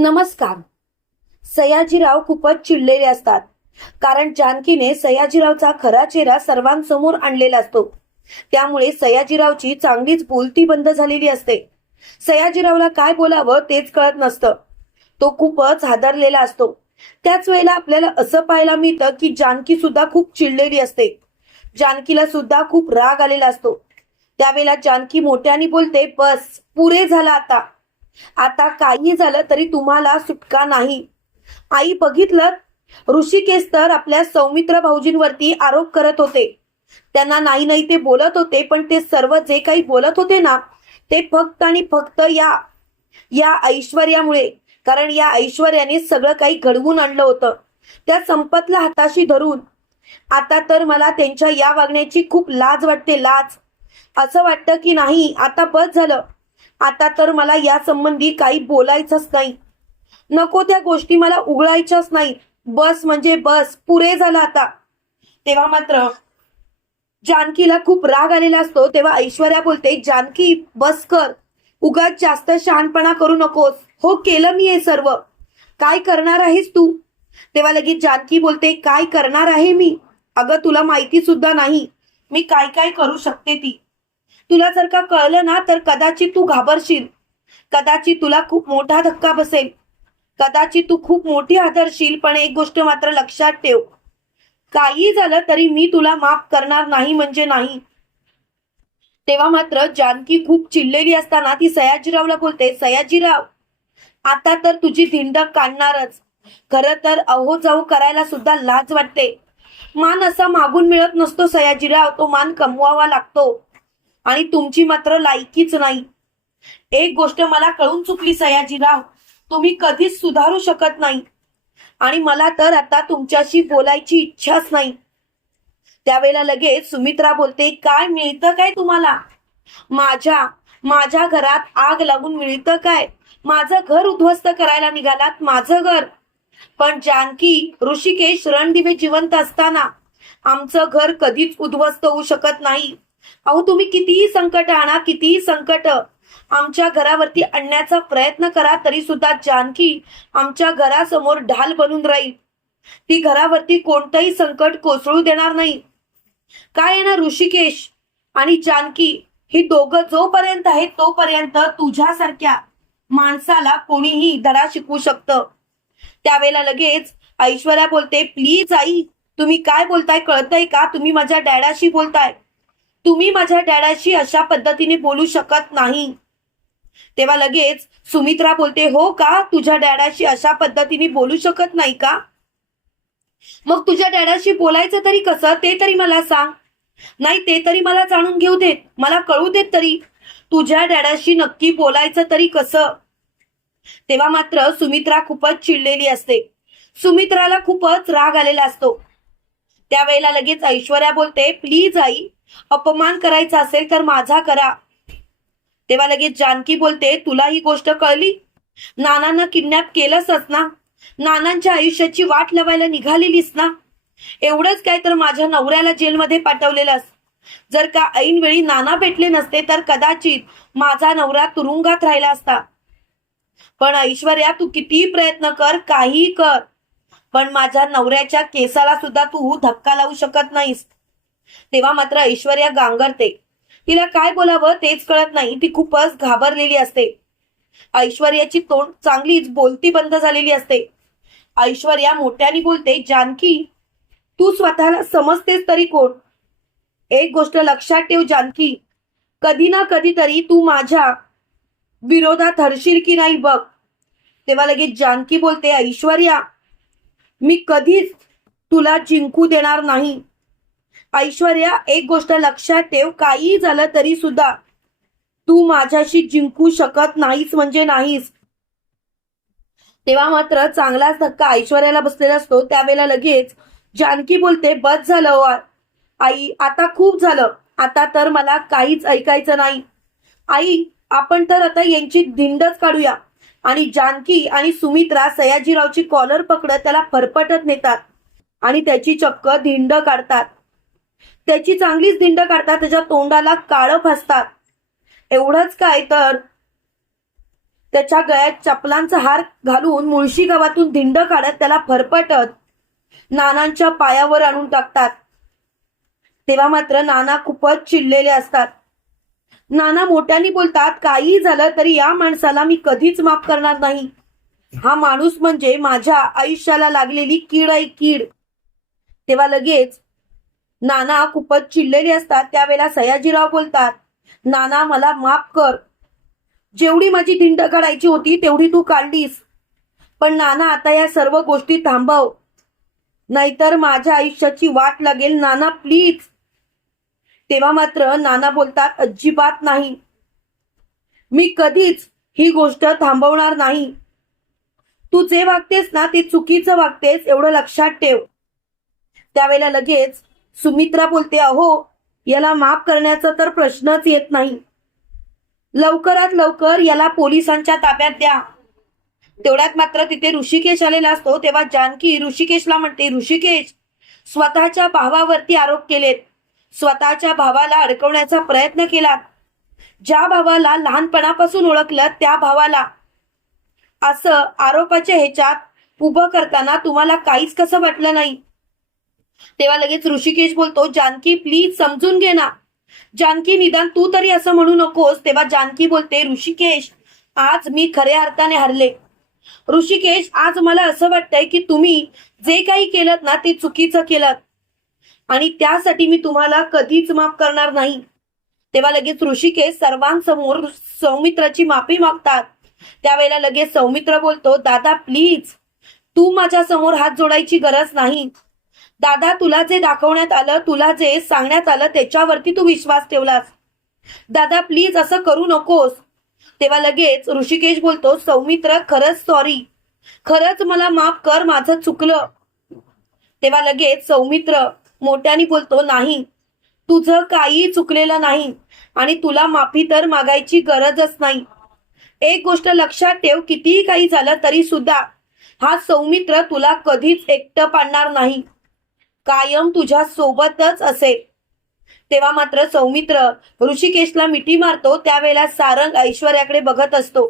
नमस्कार. सयाजीराव खूपच चिडलेले असतात. कारण जानकीने सयाजीरावचा खरा चेहरा सर्वांसमोर आणलेला असतो. त्यामुळे सयाजीरावची चांगलीच बोलती बंद झालेली असते. सयाजीरावला काय बोलावं तेच कळत नसतं. तो खूपच हादरलेला असतो. त्याच वेळेला आपल्याला असं पाहायला मिळतं की जानकी सुद्धा खूप चिडलेली असते. जानकीला सुद्धा खूप राग आलेला असतो. त्यावेळेला जानकी मोठ्याने बोलते बस पुरे झाला आता. आता काही झालं तरी तुम्हाला सुटका नाही. आई बघितलं ऋषिकेश तर आपल्या सौमित्र भाऊजींवरती आरोप करत होते. त्यांना नाही नाही ते बोलत होते पण ते सर्व जे काही बोलत होते ना ते फक्त आणि फक्त या या ऐश्वर्यामुळे कारण या ऐश्वर्याने सगळं काही घडवून आणलं होतं. त्या संपतला हाताशी धरून आता तर मला त्यांच्या या वागण्याची खूप लाज वाटते लाज. असं वाटतं की नाही आता बस झालं. आता तर मला या संबंधी काही बोलायचंच नाही. नको त्या गोष्टी मला उघडायच्याच नाही. बस म्हणजे बस पुरे झालं आता. तेव्हा मात्र जानकीला खूप राग आलेला असतो तेव्हा ऐश्वर्या बोलते जानकी बस कर. उगाच जास्त शहाणपणा करू नकोस. हो केलं मी हे सर्व. काय करणार आहेस तू? तेव्हा लगेच जानकी बोलते काय करणार आहे मी? अगं तुला माहिती सुद्धा नाही. मी काय काय करू शकते ती? तुला जर का कळलं ना तर कदाचित तू घाबरशील. कदाचित तुला खूप मोठा धक्का बसेल. कदाचित तू खूप मोठी आदरशील पण एक गोष्ट मात्र लक्षात ठेव. काही झालं तरी मी तुला माफ करणार नाही म्हणजे नाही. तेव्हा मात्र जानकी खूप चिडलेली असताना ती सयाजीरावला बोलते सयाजीराव आता तर तुझी धिंड काढणारच. खर तर अहो जाऊ करायला सुद्धा लाज वाटते. मान असा मागून मिळत नसतो सयाजीराव तो मान कमवावा लागतो. आणि तुमची मात्र लायकीच नाही. एक गोष्ट मला कळून चुकली सयाजीराव. तुम्ही कधीच सुधारू शकत नाही. आणि मला तर आता तुमच्याशी बोलायची इच्छाच नाही. त्यावेळेला लगेच सुमित्रा बोलते काय मिळतं काय तुम्हाला? माझ्या माझ्या घरात आग लागून मिळतं काय? माझं घर उद्ध्वस्त करायला निघालात माझं घर. पण जानकी ऋषिकेश रणदिवे जिवंत असताना आमचं घर कधीच उद्ध्वस्त होऊ शकत नाही. अहो तुम्ही कितीही संकट आणा कितीही संकट आमच्या घरावरती आणण्याचा प्रयत्न करा तरी सुद्धा जानकी आमच्या घरासमोर ढाल बनून राहील. ती घरावरती कोणतंही संकट कोसळू देणार नाही. काय आहे ना ऋषिकेश आणि जानकी ही दोघं जोपर्यंत आहे तोपर्यंत तुझ्यासारख्या माणसाला कोणीही धडा शिकवू शकतं. त्यावेळेला लगेच ऐश्वर्या बोलते प्लीज आई तुम्ही काय बोलताय कळतंय का? तुम्ही माझ्या डॅडाशी बोलताय. तुम्ही माझ्या डॅडाशी अशा पद्धतीने बोलू शकत नाही. तेव्हा लगेच सुमित्रा बोलते हो का? तुझ्या डॅडाशी अशा पद्धतीने बोलू शकत नाही का? मग तुझ्या डॅडाशी बोलायचं तरी कसं? ते तरी मला सांग. नाही ते तरी मला जाणून घेऊ देत. मला कळू देत तरी. तुझ्या डॅडाशी नक्की बोलायचं तरी कसं? तेव्हा मात्र सुमित्रा खूपच चिडलेली असते. सुमित्राला खूपच राग आलेला असतो. त्यावेळेला लगेच ऐश्वर्या बोलते प्लीज आई अपमान करायचा असेल तर माझा करा. तेव्हा लगेच जानकी बोलते तुला ही गोष्ट कळली? नानांना किडनॅप केलंसच ना? नानांच्या आयुष्याची वाट लावायला निघालेलीस ना? एवढंच काय तर माझ्या नवऱ्याला जेलमध्ये पाठवलेलंस? जर का ऐनवेळी नाना भेटले नसते तर कदाचित माझा नवरा तुरुंगात राहिला असता. पण ऐश्वर्या तू कितीही प्रयत्न कर काहीही कर. पण माझ्या नवऱ्याच्या केसाला सुद्धा तू धक्का लावू शकत नाहीस. तेव्हा मात्र ऐश्वर्या गांगरते. तिला काय बोलावं तेच कळत नाही. ती खूपच घाबरलेली असते. ऐश्वर्याची तोंड चांगलीच बोलती बंद झालेली असते. ऐश्वर्या मोठ्याने बोलते जानकी तू स्वतःला समजतेस तरी कोण? एक गोष्ट लक्षात ठेव जानकी. कधी ना कधीतरी तू माझ्या विरोधात हरशील की नाही बघ. तेव्हा लगेच जानकी बोलते ऐश्वर्या मी कधीच तुला जिंकू देणार नाही. ऐश्वर्या एक गोष्ट लक्षात ठेव काही झालं तरी सुद्धा तू माझ्याशी जिंकू शकत नाहीस म्हणजे नाहीस. तेव्हा मात्र चांगलाच धक्का ऐश्वर्याला बसलेला असतो. त्यावेळेला लगेच जानकी बोलते बस झालं हो, आई आता खूप झालं. आता तर मला काहीच ऐकायचं नाही. आई आपण तर आता यांची धिंडच काढूया. आणि जानकी आणि सुमित्रा सयाजीरावची कॉलर पकडत त्याला फरफटत नेतात आणि त्याची चक्क धिंड काढतात. त्याची चांगलीच धिंड काढतात त्याच्या तोंडाला काळं फासतात एवढंच काय तर त्याच्या गळ्यात चपलांचा हार घालून मुळशी गावातून धिंड काढत त्याला फरफटत नानांच्या पायावर आणून टाकतात. तेव्हा मात्र नाना खूपच चिडलेले असतात. नाना मोठ्याने बोलतात काही झालं तरी या माणसाला मी कधीच माफ करणार नाही. हा माणूस म्हणजे माझ्या आयुष्याला लागलेली कीड आहे कीड. तेव्हा लगेच नाना खूपच चिडलेली असतात. त्यावेळेला सयाजीराव बोलतात नाना मला माफ कर. जेवढी माझी धिंड काढायची होती तेवढी तू काढलीस. पण नाना आता या सर्व गोष्टी थांबव. नाहीतर माझ्या आयुष्याची वाट लागेल. नाना प्लीज. तेव्हा मात्र नाना बोलतात अजिबात नाही. मी कधीच ही गोष्ट थांबवणार नाही. तू जे वागतेस ना ते चुकीचं वागतेस एवढं लक्षात ठेव. त्यावेळेला लगेच सुमित्रा बोलते अहो याला माफ करण्याचा तर प्रश्नच येत नाही. लवकरात लवकर याला पोलिसांच्या ताब्यात द्या. तेवढ्यात मात्र तिथे ऋषिकेश आलेला असतो. तेव्हा जानकी ऋषिकेशला म्हणते ऋषिकेश स्वतःच्या भावावरती आरोप केलेत. स्वतःच्या भावाला अडकवण्याचा प्रयत्न केला ज्या भावाला लहानपणापासून ओळखलं त्या भावाला. असं आरोपाच्या ह्याच्यात उभं करताना तुम्हाला काहीच कसं वाटलं नाही. तेव्हा लगेच ऋषिकेश बोलतो जानकी प्लीज समजून घे ना. जानकी निदान तू तरी असं म्हणू नकोस. तेव्हा जानकी बोलते ऋषिकेश आज मी खऱ्या अर्थाने हरले. ऋषिकेश आज मला असं वाटतंय की तुम्ही जे काही केलं ना ते चुकीचं केलं आणि त्यासाठी मी तुम्हाला कधीच माफ करणार नाही. तेव्हा लगेच ऋषिकेश सर्वांसमोर सौमित्राची माफी मागतात. त्यावेळेला लगेच सौमित्र बोलतो दादा प्लीज तू माझ्यासमोर हात जोडायची गरज नाही. दादा तुला जे दाखवण्यात आलं तुला जे सांगण्यात आलं त्याच्यावरती तू विश्वास ठेवलास. दादा प्लीज असं करू नकोस. तेव्हा लगेच ऋषिकेश बोलतो सौमित्र खरंच सॉरी खरंच मला माफ कर माझं चुकलं. तेव्हा लगेच सौमित्र मोठ्याने बोलतो नाही तुझं काही चुकलेलं नाही आणि तुला माफी तर मागायची गरजच नाही. एक गोष्ट लक्षात ठेव कितीही काही झालं तरी सुद्धा हा सौमित्र तुला कधीच एकटं पाडणार नाही. कायम तुझ्या सोबतच असे. तेव्हा मात्र सौमित्र ऋषिकेशला मिठी मारतो त्यावेळेला सारंग ऐश्वर्याकडे बघत असतो.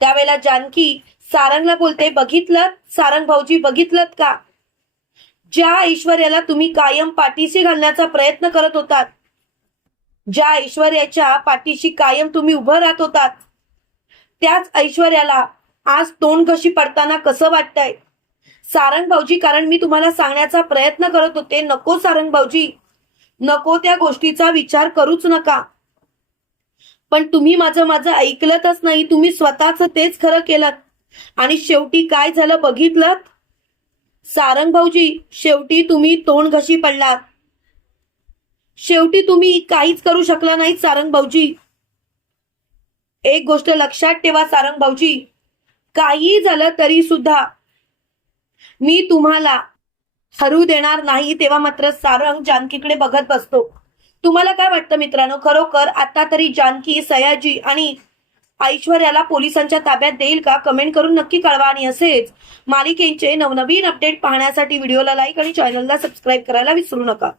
त्यावेळेला जानकी सारंगला बोलते बघितलं? सारंग भाऊजी बघितलं का? ज्या ऐश्वर्याला तुम्ही कायम पाठीशी घालण्याचा प्रयत्न करत होतात ज्या ऐश्वर्याच्या पाठीशी कायम तुम्ही उभं राहत होतात त्याच ऐश्वर्याला आज तोंड कशी पडताना कसं वाटतंय? सारंग भाऊजी कारण मी तुम्हाला सांगण्याचा प्रयत्न करत होते. नको सारंग भाऊजी. नको त्या गोष्टीचा विचार करूच नका. पण तुम्ही माझं माझं ऐकलतच नाही. तुम्ही स्वतःच तेच खरं केलं आणि शेवटी काय झालं बघितलं? सारंग भाऊजी शेवटी तुम्ही तोंड घशी पडलात. शेवटी तुम्ही काहीच करू शकला नाही सारंग भाऊजी. एक गोष्ट लक्षात ठेवा सारंग भाऊजी. काही झालं तरी सुद्धा मी तुम्हाला हरू देणार नाही तेव्हा मात्र सारंग जानकीकडे बघत बसतो. तुम्हाला काय वाटतं मित्रांनो? खरोखर आता तरी जानकी सयाजी आणि ऐश्वर्याला पोलिसांच्या ताब्यात देईल का? कमेंट करून नक्की कळवा आणि असेच मालिकेचे नवनवीन अपडेट पाहण्यासाठी व्हिडिओला लाईक आणि चॅनलला सबस्क्राईब करायला विसरू नका.